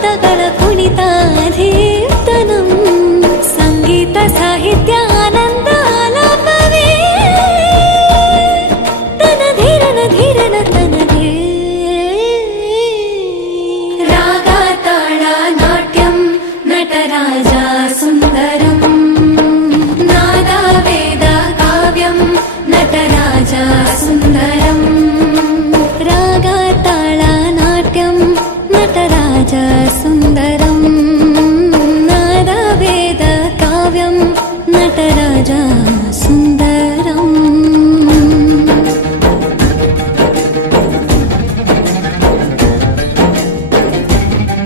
ಪದಗಳ ಕುಣಿತಾಧೀರ್ತನಂ ಸಂಗೀತ ಸಾಹಿತ್ಯ ಆನಂದ ಆಲಾಪವೇ ತನ ಧೀರನ ಧೀರನ ತನದೇ ರಾಗ ತಾಳ ನಾಟ್ಯಂ ನಟರಾಜ ಸುಂದರಂ ನಾದ ವೇದ ಕಾವ್ಯಂ ನಟರಾಜ ಸುಂದರಂ ರಾಗ ತಾಳ ನಾಟ್ಯಂ ನಟರಾಜ ಸುಂದರಂ